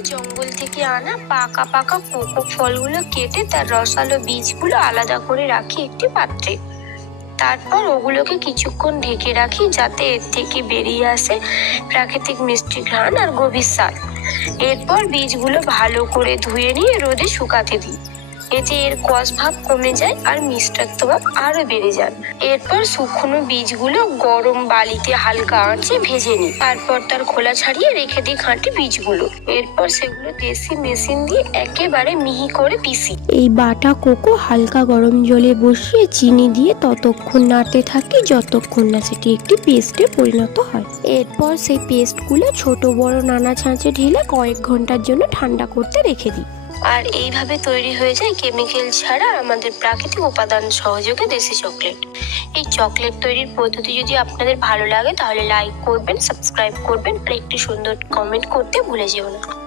জঙ্গল থেকে আনা পাকা পাকা কোকো ফলগুলো কেটে তার রসালো বীজগুলো আলাদা করে রাখি একটি পাত্রে। তারপর ওগুলোকে কিছুক্ষণ ঢেকে রাখি যাতে এর থেকে বেরিয়ে আসে প্রাকৃতিক মিষ্টি ঘ্রাণ আর গভীর স্বাদ। এরপর বীজগুলো ভালো করে ধুয়ে নিয়ে রোদে শুকাতে দিই। এতে এর কষ ভাব কমে যায় আর মিষ্টত্ব ভাব আরো বেড়ে যায়। এরপর শুকনো বীজগুলো গরম বালিতে হালকা আঁচে ভেজে নিই। তারপর তার খোলা ছাড়িয়ে রেখে দিই খাঁটি বীজগুলো। এরপর সেগুলো দেশি মেশিন দিয়ে একেবারে মিহি করে পিসি। এই বাটা কোকো হালকা গরম জলে বসিয়ে চিনি দিয়ে ততক্ষণ নাড়তে থাকি যতক্ষণ না সেটি একটি পেস্টে পরিণত হয়। এরপর সেই পেস্টগুলো ছোট বড় নানা ছাঁচে ঢেলে কয়েক ঘন্টার জন্য ঠান্ডা করতে রেখে দিই। আর এইভাবে তৈরি হয়ে যায় কেমিক্যাল ছাড়া আমাদের প্রাকৃতিক উপাদান সহযোগে দেশি চকলেট। এই চকলেট তৈরির পদ্ধতি যদি আপনাদের ভালো লাগে তাহলে লাইক করবেন, সাবস্ক্রাইব করবেন আর একটি সুন্দর কমেন্ট করতে ভুলে যেও না।